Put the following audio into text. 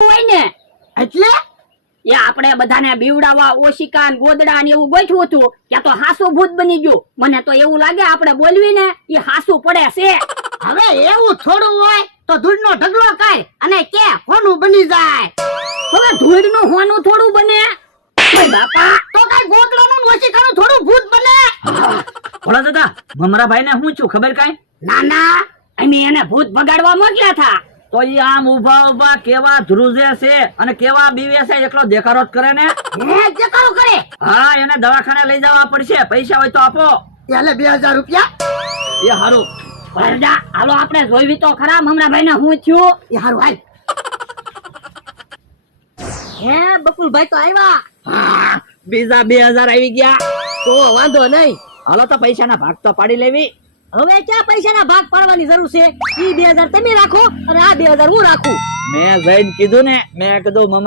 હોય ને એટલે એ આપણે બધાને બીવડાવવા ઓશિકા ને ગોદડા ને એવું ગોઠવું હતું ત્યાં તો હાસુ ભૂત બની ગયું. મને તો એવું લાગે આપણે બોલવી ને એ હાસુ પડે છે. હવે એવું થોડું હોય તો ધૂળનો ઢગલો કાઢ અને કે હોનું બની જાય. હવે ધૂળનું હોનું થોડું બને ઓય બાપા. તો કઈ ગોદડાનું ને ઓશિકાનું થોડું ભૂત બને? ભોળા દાદા મમરા ભાઈ ને હું છું ખબર કાંઈ? ના ના, અમે એને ભૂત ભગાડવા મોકલ્યા હતા. તો ઈ આમ ઉભા ઉભા કેવા ધ્રુજે છે અને કેવા બીવે છે એકલો દેખાડો જ કરે ને. હે જકારો કરે. હા એને દવાખાને લઈ જવા પડશે. પૈસા હોય તો આપો. એટલે 2000 રૂપિયા. એ હારું. વરદા હાલો આપણે જોઈવી તો ખરા મમરાભાઈ ને હું થયું. એ હારું હાલ. હે બકુલભાઈ તો આવ્યા. હા બીજા 2000 આવી ગયા. તો વાંધો નહીં. હાલો તો પૈસાના ભાગ તો પાડી લેવી. હવે ક્યાં પૈસાના ભાગ પાડવાની જરૂર છે? ઈ 2000 તમે રાખો અને આ 2000 હું રાખું. મેં જઈને કીધું ને, મેં કીધું